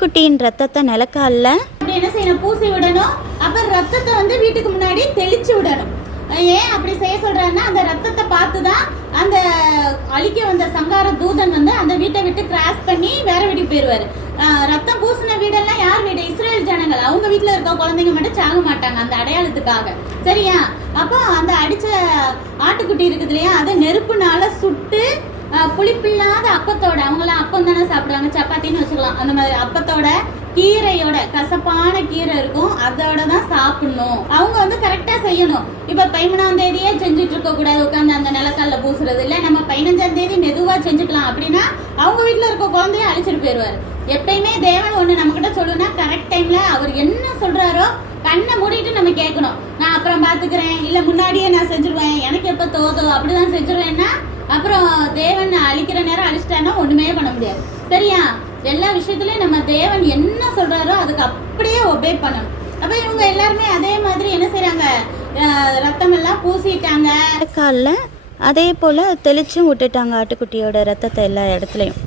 ஆட்டுக்குட்டியின் ரத்தத்தை நிலக்கால அப்படி என்ன செய்யணும்? பூசி விடணும். அப்புறம் ரத்தத்தை வந்து வீட்டுக்கு முன்னாடி தெளிச்சு விடணும். ஏன் அப்படி செய்ய சொல்றாருன்னா அந்த ரத்தத்தை பார்த்து தான் அந்த அழிக்க வந்த சங்கார தூதன் வந்து அந்த வீட்டை விட்டு கிராஸ் பண்ணி வேற வீட்டுக்கு போயிடுவாரு. ரத்தம் பூசின வீடெல்லாம் யார் வீடு? இஸ்ரேல் ஜனங்கள். அவங்க வீட்டுல இருக்க குழந்தைங்க மட்டும் சாக மாட்டாங்க அந்த அடையாளத்துக்காக. சரியா? அப்போ அந்த அடிச்ச ஆட்டுக்குட்டி இருக்குது இல்லையா? அதை நெருப்புனால சுட்டு புளிப்பில்லாத அப்பத்தோட அப்பம் தானே சாப்பிடுவாங்க சப்பாத்தின்னு வச்சுக்கலாம். அந்த மாதிரி அப்பத்தோட கீரையோட கசப்பான கீரை இருக்கும். அதோட தான் சாப்பிடணும். அவங்க வந்து கரெக்டா செய்யணும். இப்ப பதிமூணாம் தேதியே செஞ்சுட்டு இருக்க கூடாது. உட்காந்து அந்த நிலக்கல்ல பூசுறது இல்ல. நம்ம பதினஞ்சாம் தேதி மெதுவா செஞ்சுக்கலாம். அப்படின்னா அவங்க வீட்டுல இருக்க குழந்தைய அழிச்சிட்டு போயிடுவார். எப்பயுமே தேவன் ஒண்ணு நம்ம கிட்ட சொல்லுனா கரெக்ட் டைம்ல அவர் என்ன சொல்றாரோ கண்ணை மூடிட்டு நம்ம கேட்கணும். நான் அப்புறம் பாத்துக்கிறேன். இல்ல முன்னாடியே நான் செஞ்சிருவேன். எனக்கு எப்ப தோதோ அப்படிதான் செஞ்சிருவேன்னா அப்புறம் தேவன் அழிக்கிற நேரம் அழிச்சிட்டான்னா ஒண்ணுமே பண்ண முடியாது. சரியா? எல்லா விஷயத்துலயும் நம்ம தேவன் என்ன சொல்றாரோ அதுக்கு அப்படியே ஒபே பண்ணணும். அப்ப இவங்க எல்லாருமே அதே மாதிரி என்ன செய்யறாங்க ரத்தம் எல்லாம் பூசிட்டாங்க. நிலக்காலில் அதே போல் தெளிச்சும் விட்டுட்டாங்க ஆட்டுக்குட்டியோட ரத்தத்தை எல்லா இடத்துலையும்.